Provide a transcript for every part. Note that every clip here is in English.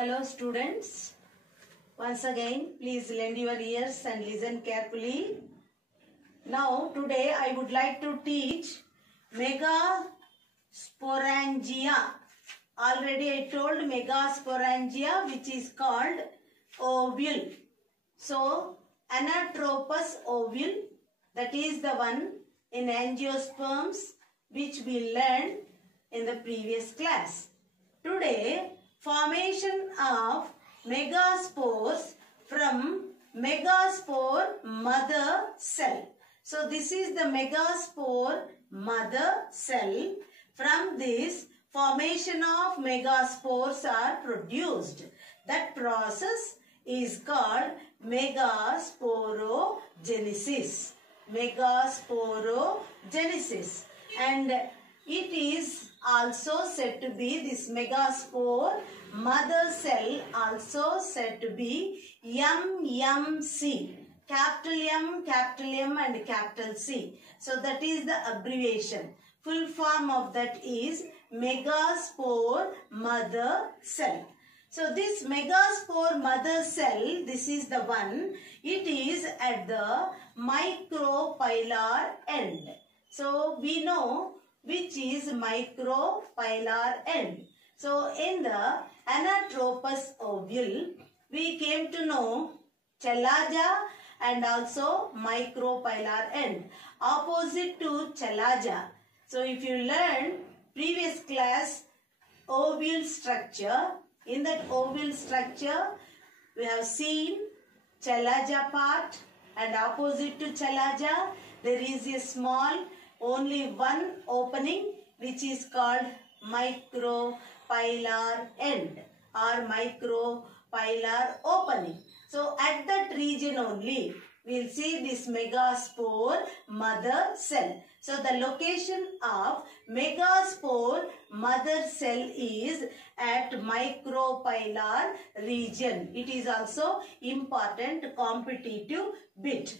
Hello students, once again please lend your ears and listen carefully. Now today I would like to teach megasporangia. Already I told megasporangia, which is called ovule. So anatropous ovule, that is the one in angiosperms which we learned in the previous class. Today formation of megaspores from megaspore mother cell. So this is the megaspore mother cell. From this formation of megaspores are produced. That process is called megasporogenesis. Megasporogenesis. And it is also said to be, this megaspore mother cell also said to be MMC. Capital M and capital C. So that is the abbreviation. Full form of that is megaspore mother cell. So this megaspore mother cell, this is the one, it is at the micropylar end. So we know which is micropylar end. So in the anatropous ovule, we came to know chalaja and also micropylar end. Opposite to chalaja. So if you learn previous class ovule structure, in that ovule structure we have seen chalaja part, and opposite to chalaja there is a small, only one opening which is called micropylar end or micropylar opening. So at that region only we will see this megaspore mother cell. So the location of megaspore mother cell is at micropylar region. It is also important competitive bit.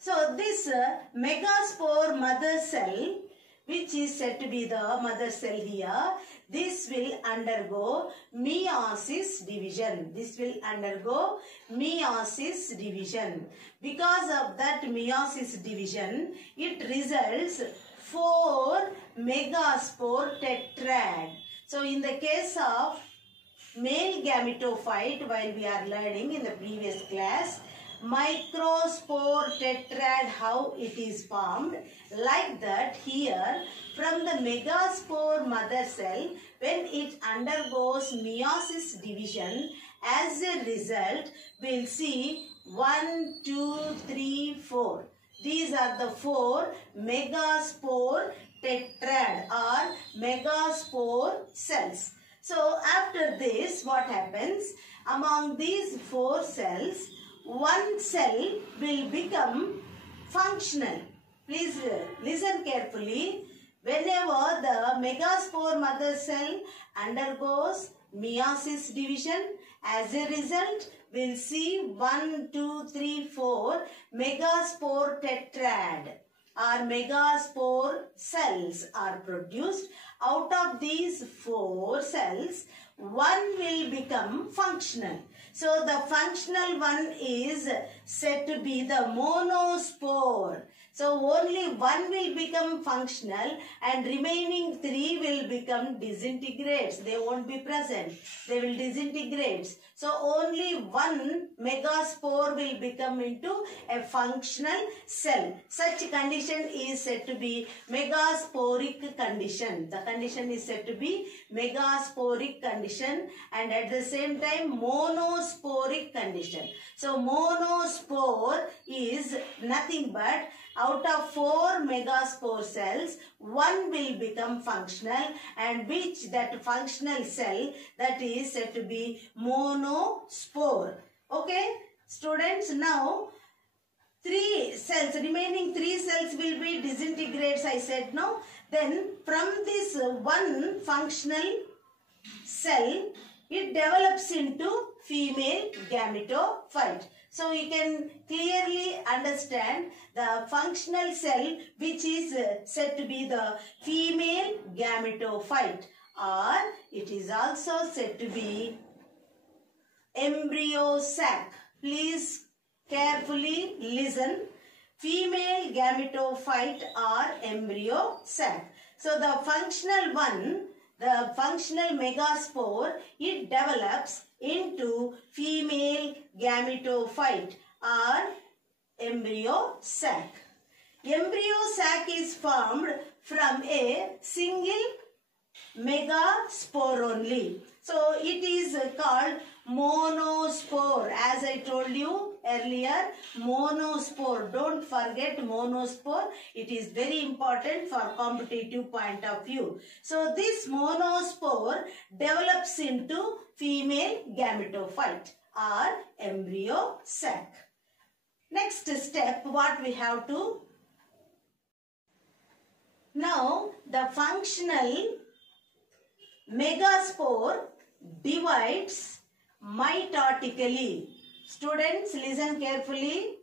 So this megaspore mother cell, which is said to be the mother cell here, this will undergo meiosis division. This will undergo meiosis division. Because of that meiosis division, it results 4 megaspore tetrad. So in the case of male gametophyte, while we are learning in the previous class, microspore tetrad, how it is formed, like that here from the megaspore mother cell, when it undergoes meiosis division, as a result we'll see 1, 2, 3, 4. These are the 4 megaspore tetrad or megaspore cells. So after this, what happens? Among these 4 cells, one cell will become functional. Please listen carefully. Whenever the megaspore mother cell undergoes meiosis division, as a result, we'll see 1, 2, 3, 4 megaspore tetrad or megaspore cells are produced. Out of these 4 cells, one will become functional. So the functional one is said to be the monospore. So only one will become functional and remaining 3 will become disintegrates. They won't be present. They will disintegrate. So only one megaspore will become into a functional cell. Such condition is said to be megasporic condition. The condition is said to be megasporic condition, and at the same time monosporic condition. So monospore is nothing but out of 4 megaspore cells, one will become functional, and which that functional cell, that is said to be monospore. Okay, students, now 3 cells, remaining 3 cells will be disintegrates, I said, no? Then from this one functional cell, it develops into female gametophyte. So you can clearly understand the functional cell which is said to be the female gametophyte. or it is also said to be embryo sac. Please carefully listen. Female gametophyte or embryo sac. So the functional one, the functional megaspore, it develops into female gametophyte or embryo sac. Embryo sac is formed from a single megaspore only. So it is called monospore. As I told you earlier, monospore. Don't forget monospore. It is very important for competitive point of view. So this monospore develops into female gametophyte or embryo sac. Next step, what we have to. Now the functional megaspore divides mitotically. Students, listen carefully.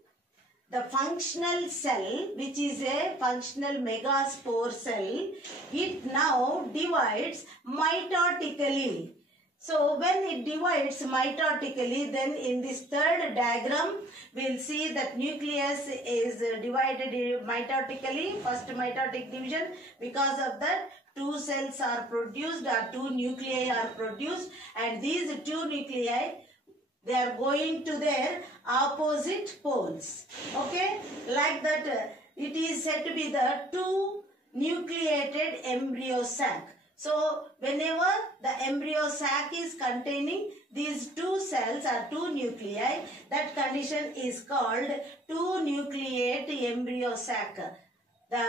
The functional cell, which is a functional megaspore cell, it now divides mitotically. So when it divides mitotically, then in this third diagram, we'll see that nucleus is divided mitotically, first mitotic division. Because of that, two cells are produced or two nuclei are produced, and these two nuclei, they are going to their opposite poles. Okay, like that, it is said to be the two nucleated embryo sac. So whenever the embryo sac is containing these two cells or two nuclei, that condition is called two nucleate embryo sac. The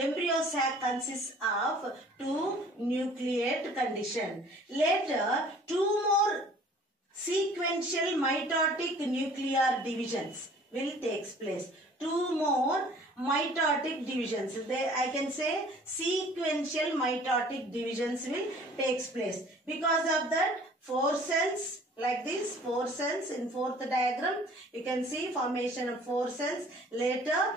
embryo sac consists of two nucleate condition. Later, two more sequential mitotic nuclear divisions will take place. Two more mitotic divisions. I can say sequential mitotic divisions will take place. Because of that, 4 cells, like this, 4 cells in fourth diagram, you can see formation of 4 cells, later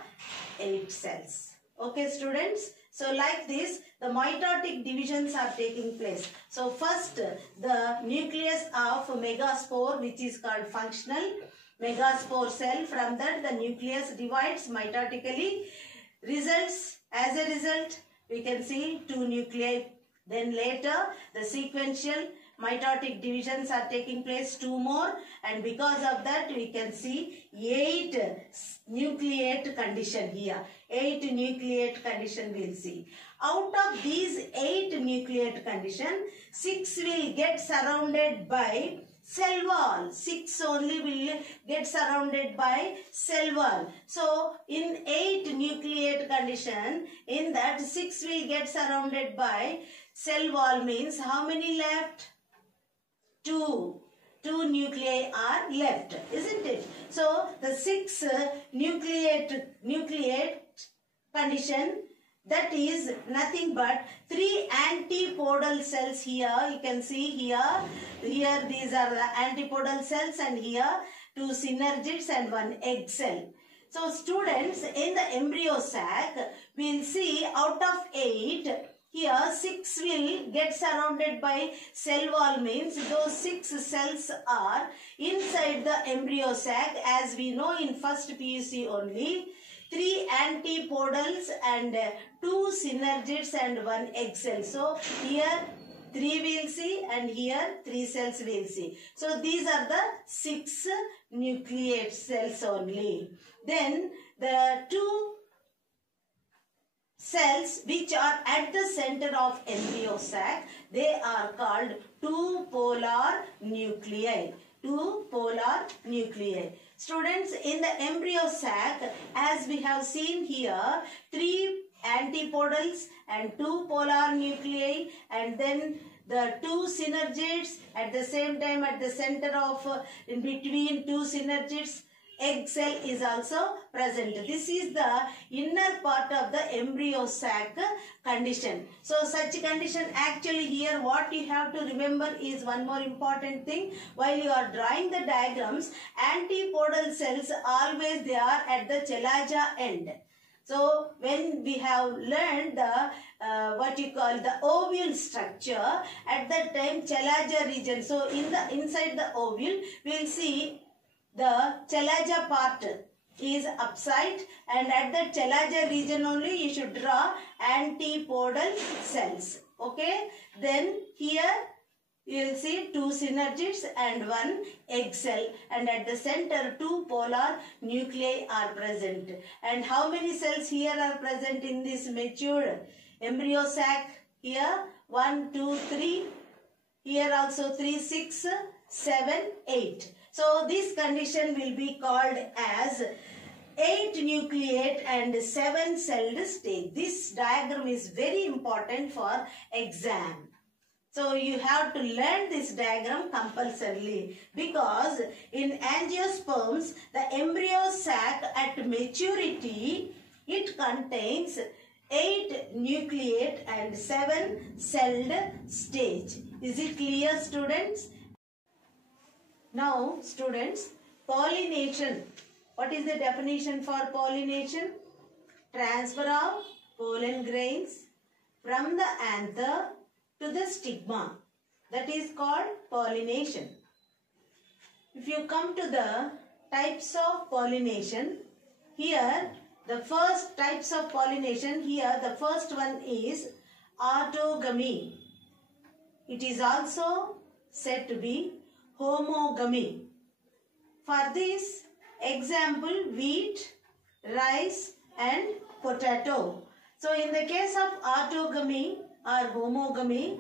8 cells. Okay, students. So like this, the mitotic divisions are taking place. So first, the nucleus of megaspore, which is called functional megaspore cell. From that, the nucleus divides mitotically. As a result, we can see 2 nuclei. Then later, the sequential mitotic divisions are taking place, 2 more, and because of that we can see 8 nucleate condition here. 8 nucleate condition we'll see. Out of these 8 nucleate condition, 6 will get surrounded by cell wall. 6 only will get surrounded by cell wall. So in 8 nucleate condition, in that 6 will get surrounded by cell wall, means how many left? 2 nuclei are left, isn't it? So the 6 nucleate condition, that is nothing but 3 antipodal cells here. You can see here these are the antipodal cells, and here 2 synergids and 1 egg cell. So students, in the embryo sac, we'll see out of 8, here 6 will get surrounded by cell wall, means those 6 cells are inside the embryo sac. As we know in first PUC only, 3 antipodals and 2 synergids and 1 egg cell. So here 3 we'll see, and here 3 cells we'll see. So these are the 6 nucleate cells only. Then the 2 cells which are at the center of embryo sac, they are called 2 polar nuclei. 2 polar nuclei. Students, in the embryo sac, as we have seen here, 3 antipodals and 2 polar nuclei, and then the 2 synergids at the same time at the center of, in between 2 synergids, egg cell is also present. This is the inner part of the embryo sac condition. So such condition, actually here what you have to remember is one more important thing. While you are drawing the diagrams, antipodal cells always they are at the chelaja end. So when we have learned the what you call the ovule structure, at that time chalaja region. So inside the ovule, we will see the chalaja part is upside, and at the chalaja region only you should draw antipodal cells. Okay. Then here you will see 2 synergids and 1 egg cell, and at the center 2 polar nuclei are present. And how many cells here are present in this mature embryo sac? Here 1, 2, 3. Here also 3, 6, 7, 8. So this condition will be called as 8 nucleate and 7 celled stage. This diagram is very important for exam. So you have to learn this diagram compulsorily, because in angiosperms, the embryo sac at maturity, it contains 8 nucleate and 7 celled stage. Is it clear, students? Now students, pollination. What is the definition for pollination? Transfer of pollen grains from the anther to the stigma. That is called pollination. If you come to the types of pollination, here the first types of pollination, here the first one is autogamy. It is also said to be homogamy. For this example, wheat, rice and potato. So in the case of autogamy or homogamy,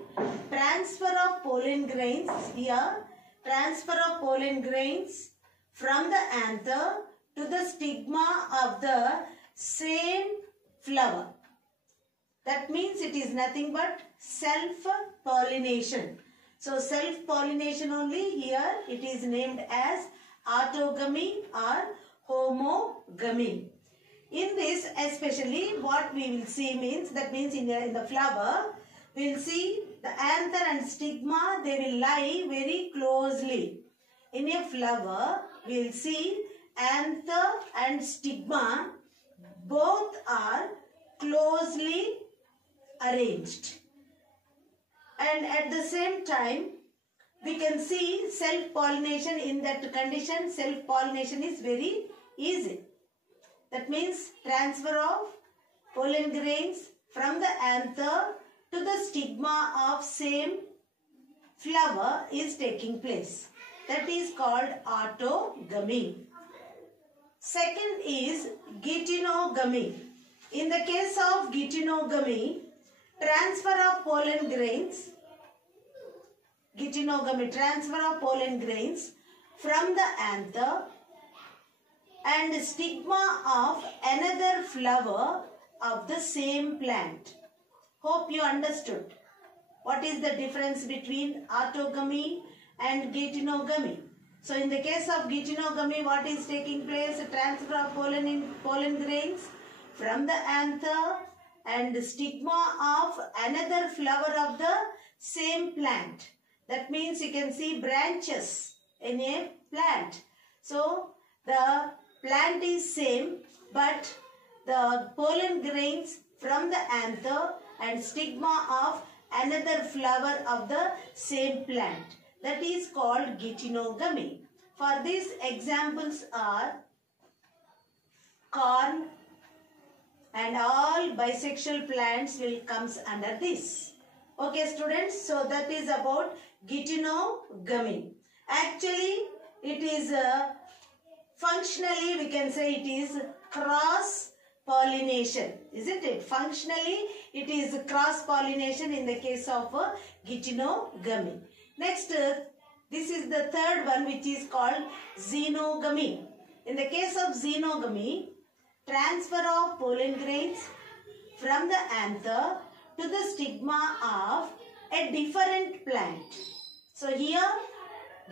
transfer of pollen grains, here transfer of pollen grains from the anther to the stigma of the same flower. That means it is nothing but self-pollination. So self-pollination only, here it is named as autogamy or homogamy. In this especially what we will see means, that means in the flower, we will see the anther and stigma, they will lie very closely. In a flower, we will see anther and stigma, both are closely arranged. And at the same time, we can see self-pollination. In that condition, self-pollination is very easy. That means transfer of pollen grains from the anther to the stigma of same flower is taking place. That is called autogamy. Second is geitonogamy. In the case of geitonogamy, transfer of pollen grains, transfer of pollen grains from the anther and stigma of another flower of the same plant. Hope you understood. What is the difference between autogamy and geitonogamy? So in the case of geitonogamy, what is taking place? A transfer of pollen grains from the anther and stigma of another flower of the same plant. That means you can see branches in a plant. So the plant is same, but the pollen grains from the anther and stigma of another flower of the same plant. That is called geitonogamy. For these examples are corn, and all bisexual plants will comes under this. Okay students, so that is about geitonogamy. Actually, it is functionally we can say it is cross pollination, isn't it? Functionally, it is cross pollination in the case of geitonogamy. Next, this is the third one, which is called xenogamy. In the case of xenogamy, transfer of pollen grains from the anther to the stigma of a different plant. So here,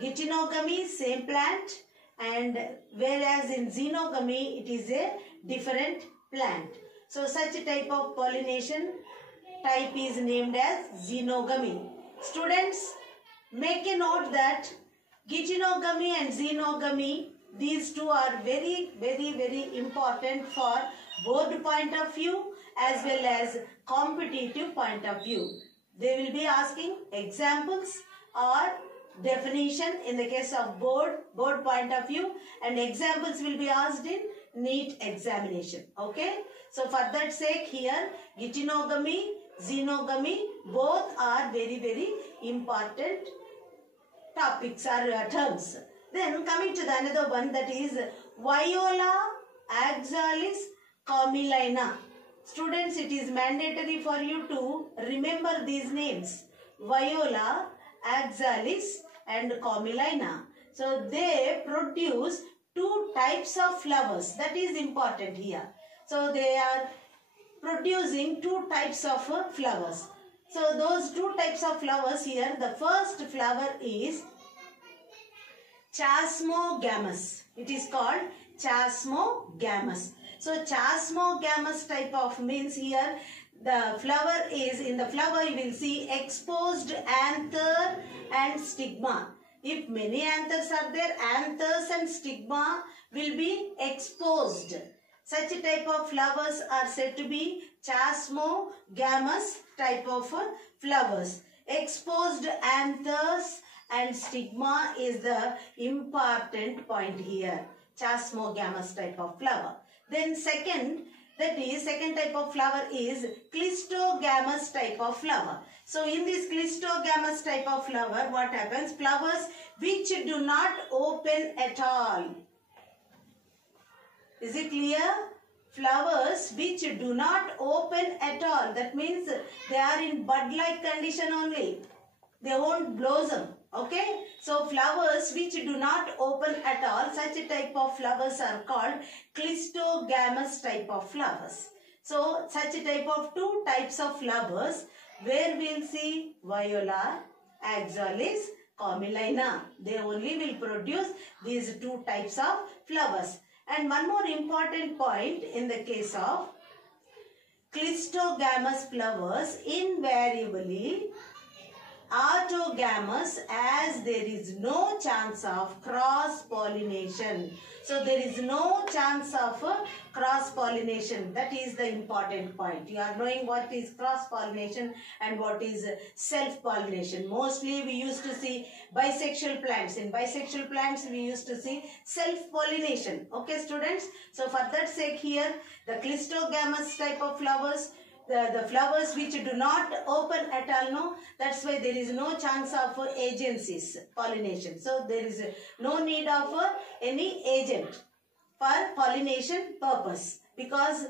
geitonogamy, same plant, and whereas in xenogamy, it is a different plant. So such a type of pollination type is named as xenogamy. Students, make a note that geitonogamy and xenogamy these two are very, very, very important for board point of view as well as competitive point of view. They will be asking examples or definition in the case of board point of view, and examples will be asked in NEET examination. Okay. So for that sake here, geitonogamy, xenogamy, both are very, very important topics or terms. Then coming to the another one, that is Viola axalis comilina. Students, it is mandatory for you to remember these names. Viola, axalis and comilina. So they produce two types of flowers. That is important here. So they are producing two types of flowers. So those two types of flowers here, the first flower is Chasmogamous. It is called Chasmogamous. So Chasmogamous type of means here the flower is, in the flower you will see exposed anther and stigma. If many anthers are there, anthers and stigma will be exposed. Such a type of flowers are said to be Chasmogamous type of flowers. Exposed anthers and stigma is the important point here. Chasmogamous type of flower. Then second type of flower is Clistogamous type of flower. So in this Clistogamous type of flower, what happens? Flowers which do not open at all. Is it clear? Flowers which do not open at all. That means they are in bud-like condition only. They won't blossom. Okay. So flowers which do not open at all, such a type of flowers are called Clistogamous type of flowers. So such a type of two types of flowers where we'll see Viola, axalis, comilina. They only will produce these two types of flowers. And one more important point in the case of Clistogamous flowers, invariably autogamous, as there is no chance of cross-pollination. So there is no chance of cross-pollination. That is the important point. You are knowing what is cross-pollination and what is self-pollination. Mostly we used to see bisexual plants. In bisexual plants we used to see self-pollination. Okay students. So for that sake here, the Clistogamous type of flowers, the flowers which do not open at all, no, that's why there is no chance of agencies, pollination. So there is no need of any agent for pollination purpose because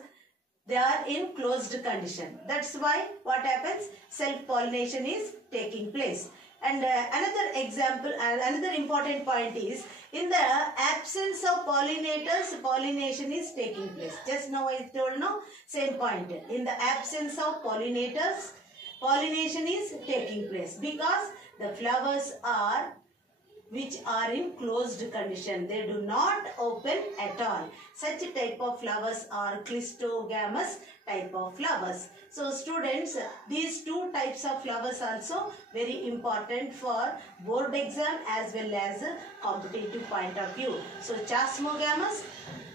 they are in closed condition. That's why what happens? Self-pollination is taking place. And another example, another important point is, in the absence of pollinators, pollination is taking place. Just now I told, no, same point. In the absence of pollinators, pollination is taking place because the flowers are which are in closed condition. They do not open at all. Such a type of flowers are Clistogamous type of flowers. So students, these two types of flowers also very important for board exam as well as competitive point of view. So Chasmogamous,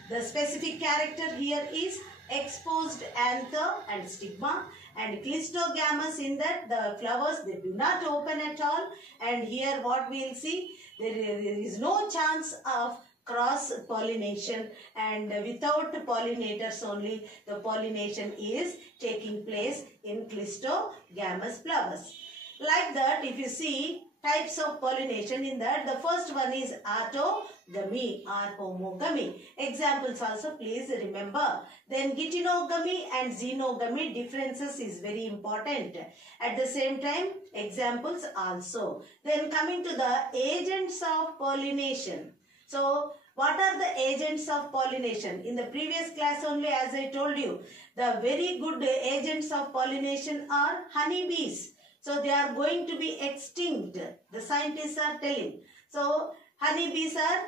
the specific character here is exposed anther and stigma, and Clistogamous, in that the flowers, they do not open at all, and here what we will see, there is no chance of cross pollination, and without pollinators only the pollination is taking place in Clistogamous flowers. Like that, if you see types of pollination, in that the first one is autogamy or homogamy. Examples also please remember. Then geitonogamy and xenogamy, differences is very important. At the same time, examples also. Then coming to the agents of pollination. So what are the agents of pollination? In the previous class only, as I told you, the very good agents of pollination are honeybees. So they are going to be extinct. The scientists are telling. So honeybees are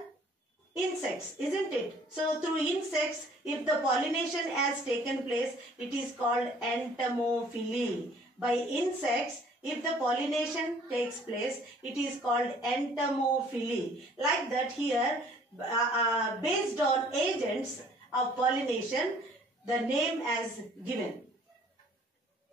insects, isn't it? So through insects, if the pollination has taken place, it is called entomophily. By insects, if the pollination takes place, it is called entomophily. Like that here, based on agents of pollination, the name as given.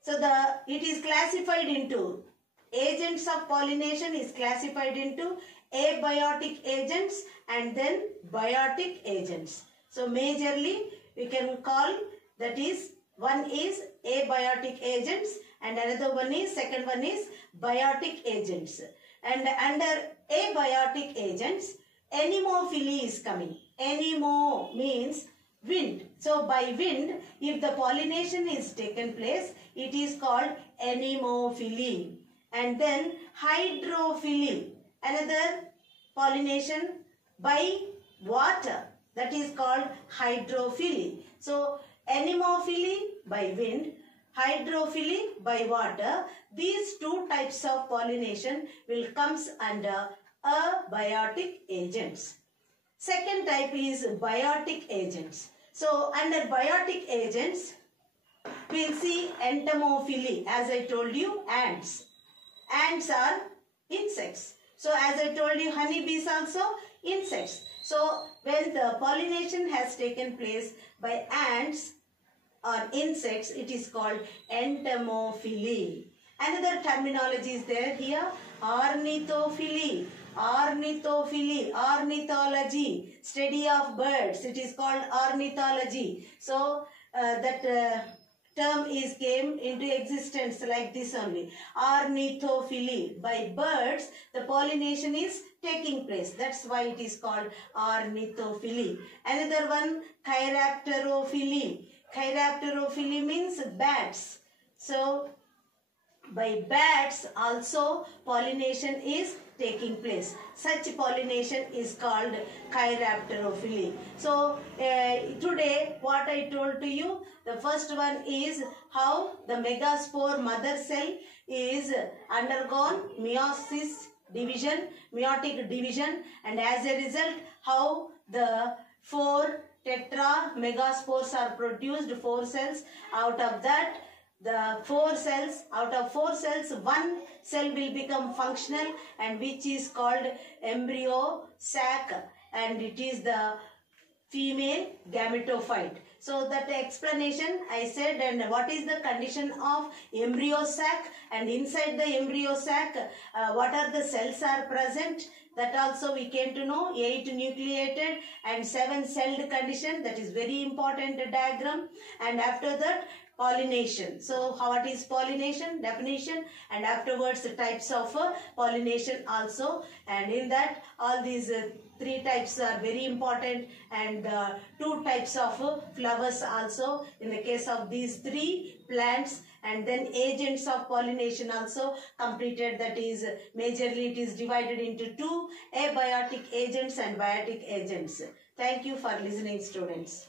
So it is classified into agents of pollination is classified into abiotic agents and then biotic agents. So majorly we can call, that is, one is abiotic agents and another one is, second one is biotic agents. And under abiotic agents, anemophily is coming. Anemo means wind. So by wind, if the pollination is taken place, it is called anemophily. And then hydrophily, another pollination by water, that is called hydrophily. So anemophily by wind, hydrophily by water, these two types of pollination will comes under abiotic agents. Second type is biotic agents. So under biotic agents, we will see entomophily. As I told you, ants. Ants are insects. So as I told you, honeybees also insects. So when the pollination has taken place by ants or insects, it is called entomophily. Another terminology is there here, ornithophily. Ornithophily, ornithology, study of birds. It is called ornithology. So that term came into existence like this only. Ornithophily. By birds, the pollination is taking place. That's why it is called ornithophily. Another one, chirapterophily. Chirapterophily means bats. So by bats also pollination is taking place. Such pollination is called chirapterophily. So today what I told to you, the first one is how the megaspore mother cell is undergone meiosis division, meiotic division, and as a result how the 4 tetra megaspores are produced, 4 cells. Out of that, the 4 cells, out of 4 cells, 1 cell will become functional, and which is called embryo sac, and it is the female gametophyte. So that explanation I said, and what is the condition of embryo sac, and inside the embryo sac what are the cells are present, that also we came to know. 8 nucleated and 7 celled condition, that is very important diagram. And after that, pollination. So what is pollination? Definition, and afterwards the types of pollination also, and in that all these 3 types are very important, and 2 types of flowers also in the case of these 3 plants, and then agents of pollination also completed, that is majorly it is divided into 2 abiotic agents and biotic agents. Thank you for listening, students.